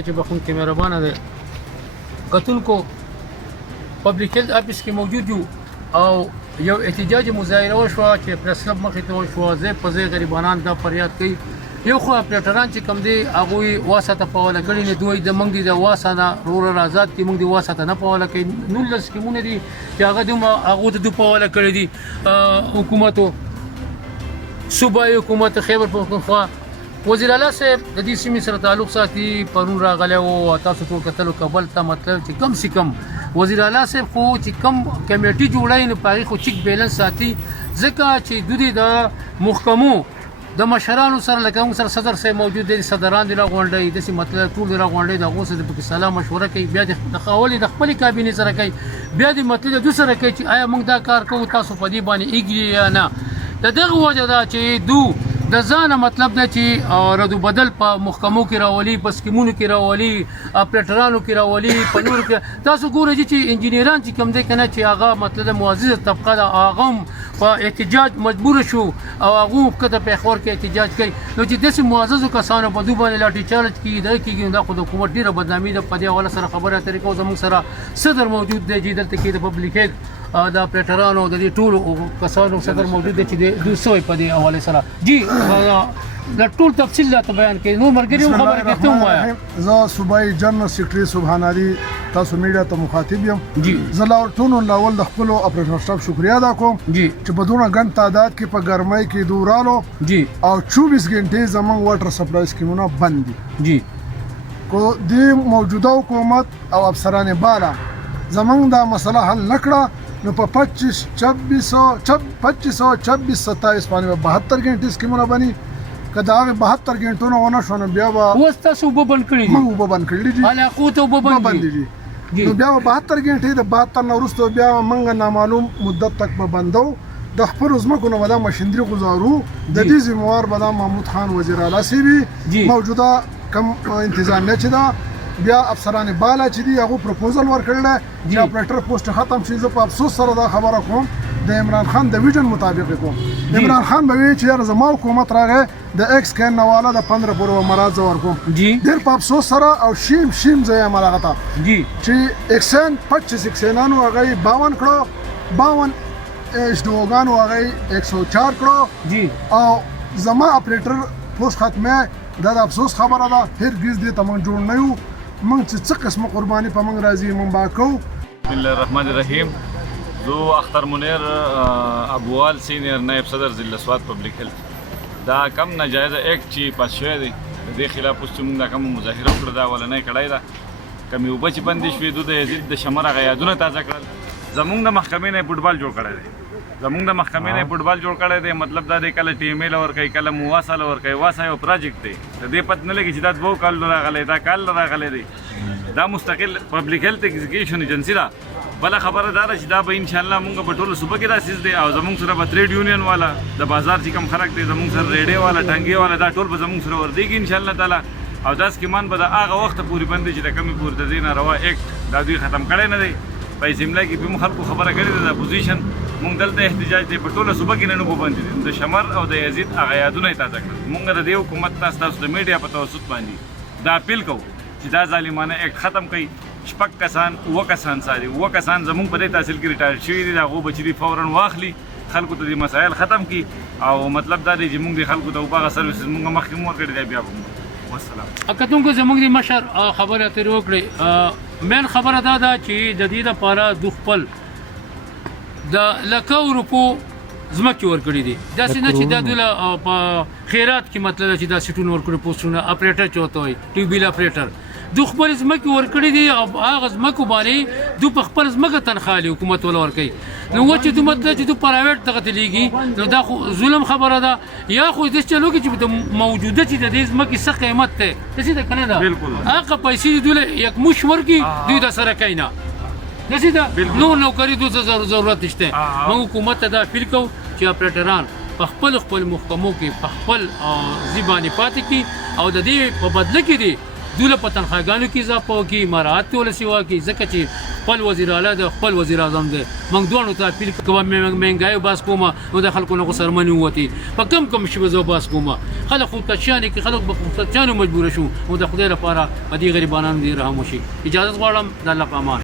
خدای چې بخون کې مهربانه ده کتونکو پبلیک هیلث افیس کې موجود یو او یو احتجاج مظاهره وشوه چې پریس کلب مخې ته وشوه ځای په ځای غریبانان دا فریاد کوي یو خو اپریټران چې کوم دی هغوی واسطه پوله کړي نه دوی د موږ د واسه نه رورل آزاد کې موږ د واسطه نه پوله کوي 19 سکیمونه دي چې هغه د پوله کړي دي حکومتو صوبایي حکومت خیبر پختونخوا وزیر اعلی صاحب د دې سیمې سره تعلق ساتي پرون راغلی او تاسو ټول کتلو کابل ته مطلب چې کم سي کم وزیر اعلی صاحب خو چې کم کمیټي جوړای نه پاري خو چیک بیلنس ساتي ځکه چې دوی د محکمو د مشرانو سره لکه موږ سره صدر صاحب موجود دي صدران دی راغونډي د سي مطلب ټول دی راغونډي د غوسه د پکې سلام مشوره کوي بیا د خاولي د خپل کابینه سره کوي بیا د مطلب د سره کوي چې آیا موږ دا کار کوو تاسو په دې باندې ایګری یا نه دغه وجه دا چې دو د ځانه مطلب دا چې ردو بدل په محکمو کې راولي په سکیمونو کې راولي اپریټرانو کې راولي په نور کې تاسو ګورئ چې انجینران چې کم دي کنه چې هغه مطلب معزز طبقه دا هغه په احتجاج مجبور شو او هغه کته په خور کې احتجاج کوي نو چې داسې معزز کسانو په دوه باندې لاټي چارج کیږي دا خو د حکومت ډیره بدنامي ده په دې حواله سره خبره طریقو زموږ سره صدر موجود دی چې دلته کې د پبلیک دا اپریټرانو د دې ټولو کسانو صدر موجود دي چې د دوی په دې حواله سره جی دا ټول تفصیل لا بیان کړي نو مرګري خبره کوي ته وایا زه صوبایي جنرال سیکریټري سبحان علي تاسو میډیا ته مخاطب یم جی زه ټول لاول د خپل اپریټر سټاف شکریا ادا کوم جی چې په دونه غن تعداد کې په ګرمۍ کې دورالو جی او 24 غنټې زمون واټر سپلای سکیمونه بند دي جی کو د موجوده حکومت او افسران بالا زمون دا مسله حل نکړه نو په 25 26 27 باندې 72 غنټې سکیمونه بني کدا 72 غنټونه ونه شو نو بیا اوس تاسو وببن کړی دي موږ وببن کړی دي علاقو ته وببن دي نو بیا 72 غنټې د 72 نو وروسته بیا موږ نامعلوم مدت تک به بندو د خپل زمکو نو ودا مشندري گزارو د دې ذمہوار بدا محمود خان وزیر اعلی سی موجوده کم انتظامیه چې دا بیا افسران بالا چې دی هغه پروپوزل ورکړل چې اپریټر پوسټ ختم شي زه په افسوس سره دا خبره کوم د عمران خان د ویژن مطابق کوم عمران خان به وی چې زما حکومت راغی د ایکس کین نواله د 15 پورو مراد زور کوم ډیر په افسوس سره او شیم زه عملغه جی چې 125 اکسنانو هغه 52 کړو 52 اشدوغانو هغه 104 کړو جی او زما اپریټر پوسټ ختمه دا افسوس خبره ده هرگز دې تمن جوړ نه یو من څه قسمه قرباني په من راځي من باکو بسم الله الرحمن الرحیم زو اختر منیر ابوال سینئر نائب صدر ضلع سوات پبلک هیلث دا کم ناجایز ایکټ چې پاس شوی دی د دې خلاف اوس موږ دا کوم مظاهره وکړه دا ولنې کړای دا کمی وبچ بندي شوې د یزید د شمر غیادونه تازه کړل زمونږ د محکمې نه فوټبال جوړ کړی دی زمونږ د محکمې نه فوټبال جوړ کړی دی مطلب دا دی کله ټیم ایل اور کوي کله مواصل اور کوي واسه یو پروجیکټ دی د دې پته نه لګي چې دا 2 کال راغلی دا کال راغلی دی دا مستقل پبلک هیلث ایگزیکیوشن ایجنسی دا بل خبره دا چې دا به ان شاء الله موږ په ټولو صوبه کې راسیز دی او زمونږ سره به ټریډ یونین والا د بازار چې کم خلک دی زمونږ سره ریډي والا ټنګي والا دا ټول به زمونږ سره وردیږي ان شاء الله تعالی او دا سکیمان به د هغه وخت پورې بندي چې د کمی پورې د دینه روا ایکټ دا دوی ختم کړي نه دی په جمله کې به خلکو خبره کړې ده د اپوزیشن مونږ دلته احتجاج دی په ټوله صوبه کې نه وباندې د شمر او د یزید هغه یادونه تازه کړل مونږ د دې حکومت تاسو د میډیا په توسط باندې دا اپیل کوو چې دا ظالمانه ایکټ ختم کړي شپږ کسان اوه کسان ساري اوه کسان زمونږ په دې تحصیل کې ریټایر شوي دي د هغو بچي دي فورا واخلي خلکو ته دې مسایل ختم کړي او مطلب دا دی چې مونږ د خلکو ته هغه سروسز مونږ مخکې مو ورکړي دی بیا به والسلام کتونکو زموږ د مشر خبره اترې وکړې مین خبره دا ده چې د دې لپاره د خپل د لکو روپو ځمکې ورکړي دي داسې نه چې دا دوی په خیرات کې مطلب چې دا سیټونه ورکړي پوسټونه اپریټر چوته وي ټیوبیل اپریټر دو خپل ځمکې ورکړي دي او هغه ځمکو باندې دو په خپل ځمکه تنخواه لري حکومت ولا ورکوي نو چې دوی مطلب چې دوی پرایویټ دغه تلیږي نو دا خو ظلم خبره ده یا خو دې چلو کې چې د موجوده چې د دې ځمکې څه قیمت ته داسې ده کنه ده بالکل هغه پیسې دوی یک مش ورکي دوی د سره کینا داسې ده نو نوکری دوی ته ضرورت نشته موږ حکومت ته دا اپیل کوو چې اپریټران په خپل محکمو کې په خپل ځبانې پاتې کی او د دې په بدله کې دي دوی په تنخواهګانو کې اضافه وکړي مراعات ولسي وکړي ځکه چې خپل وزیر اعلی دی خپل وزیر اعظم دی موږ دواړو ته اپیل کوم مهنګای باس کومه نو د خلکو نه سرمنی وتی په کم شی وزو باس کومه خلک خو تچانی کې خلک به تچانو مجبور شو او د خدای لپاره په دې غریبانو دی رحم وشي اجازه غواړم د الله په امان